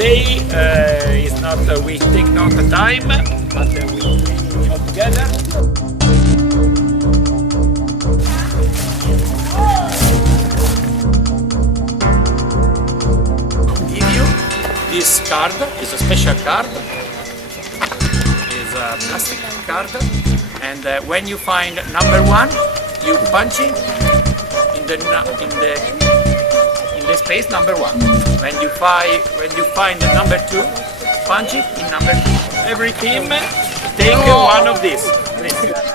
today is not we take not the time, but we all together. Give you this card. Is a special card. Is a plastic card, and when you find number 1, you punch it in the space number 1. When you find the number 2, punch it in number 2. Every team take one of these. Please.